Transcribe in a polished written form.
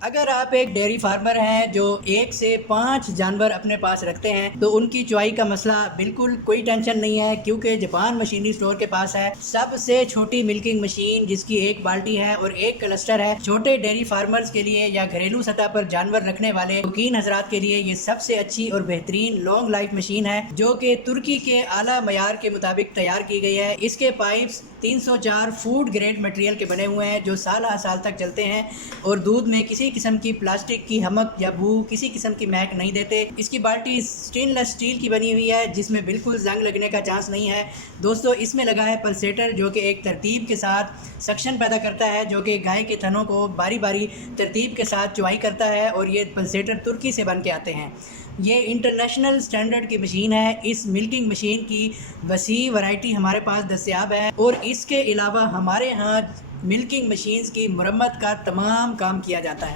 अगर आप एक डेयरी फार्मर हैं जो 1 से 5 जानवर अपने पास रखते हैं तो उनकी चुवाई का मसला बिल्कुल कोई टेंशन नहीं है, क्योंकि जापान मशीनरी स्टोर के पास है सबसे छोटी मिल्किंग मशीन जिसकी एक बाल्टी है और एक क्लस्टर है। छोटे डेयरी फार्मर्स के लिए या घरेलू सतह पर जानवर रखने वाले शौकीन हजरात के लिए ये सबसे अच्छी और बेहतरीन लॉन्ग लाइफ मशीन है, जो कि तुर्की के आला मयार के मुताबिक तैयार की गई है। इसके पाइप्स 304 फूड ग्रेड मटेरियल के बने हुए हैं जो साल तक चलते हैं और दूध में किसी किस्म की प्लास्टिक की हमक या बू, किसी किस्म की महक नहीं देते। इसकी बाल्टी स्टेनलेस स्टील की बनी हुई है जिसमें बिल्कुल जंग लगने का चांस नहीं है। दोस्तों, इसमें लगा है पल्सेटर जो कि एक तरतीब के साथ सक्शन पैदा करता है, जो कि गाय के थनों को बारी बारी तरतीब के साथ चुवाई करता है और ये पल्सेटर तुर्की से बन के आते हैं। ये इंटरनेशनल स्टैंडर्ड की मशीन है। इस मिल्किंग मशीन की वसी वैरायटी हमारे पास दस्तयाब है और इसके अलावा हमारे यहाँ मिल्किंग मशीन्स की मुरम्मत का तमाम काम किया जाता है।